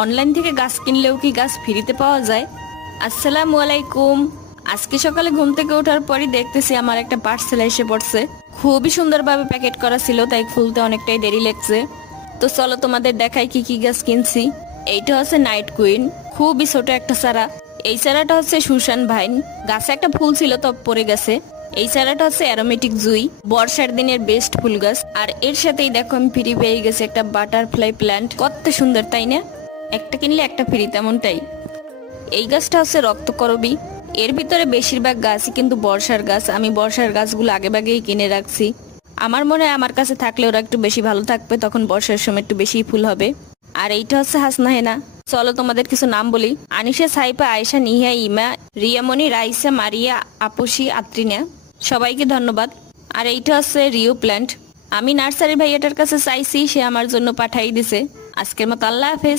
Online থেকে গাছ কিনলেও কি গাছ ফ্রিতে পাওয়া যায়? আসসালামু আলাইকুম। আজকে সকালে ঘুম থেকে ওঠার পরই দেখতেছি আমার একটা পার্সেল এসে পড়ছে। খুবই সুন্দরভাবে প্যাকেট করা ছিল, তাই খুলতে অনেকটাই দেরি লাগছে। তো চলো তোমাদের দেখাই কি কি গাছ কিনছি। এইটা হচ্ছে নাইট কুইন, খুবই ছোট একটা চারা। এই চারাটা হচ্ছে সুসান ভাইন, গাছে একটা ফুল ছিল তবে পড়ে গেছে। এই চারাটা হচ্ছে অ্যারোমেটিক জুই, বর্ষার দিনের বেস্ট ফুল গাছ। আর এর সাথেই দেখো আমি ফ্রি পেয়ে গেছে একটা বাটারফ্লাই প্ল্যান্ট, কত সুন্দর তাই না? একটা কিনলে একটা ফ্রি, তেমনটাই। এই গাছটা হচ্ছে রক্তকরবী। এর ভিতরে বেশিরভাগ গাছই কিন্তু বর্ষার গাছ। আমি বর্ষার গাছগুলো আগেই কিনে রাখছি। আমার মনে হয় আমার কাছে থাকলে ওরা একটু বেশি ভালো থাকবে, তখন বর্ষার সময় একটু বেশি ফুল হবে। আর এইটা হচ্ছে হাসনা হেনা। চলো তোমাদের কিছু নাম বলি: আনিশা, সাইফা, আয়েশা, নিহা, ইমা, রিয়ামণি, রাইসা, মারিয়া, আপুসি, আত্রিনা। সবাইকে ধন্যবাদ। আর এইটা হচ্ছে রিও প্ল্যান্ট। আমি নার্সারি ভাইয়াটার কাছে চাইছি, সে আমার জন্য পাঠাই দিছে। আজকের মতো আল্লাহ হাফেজ।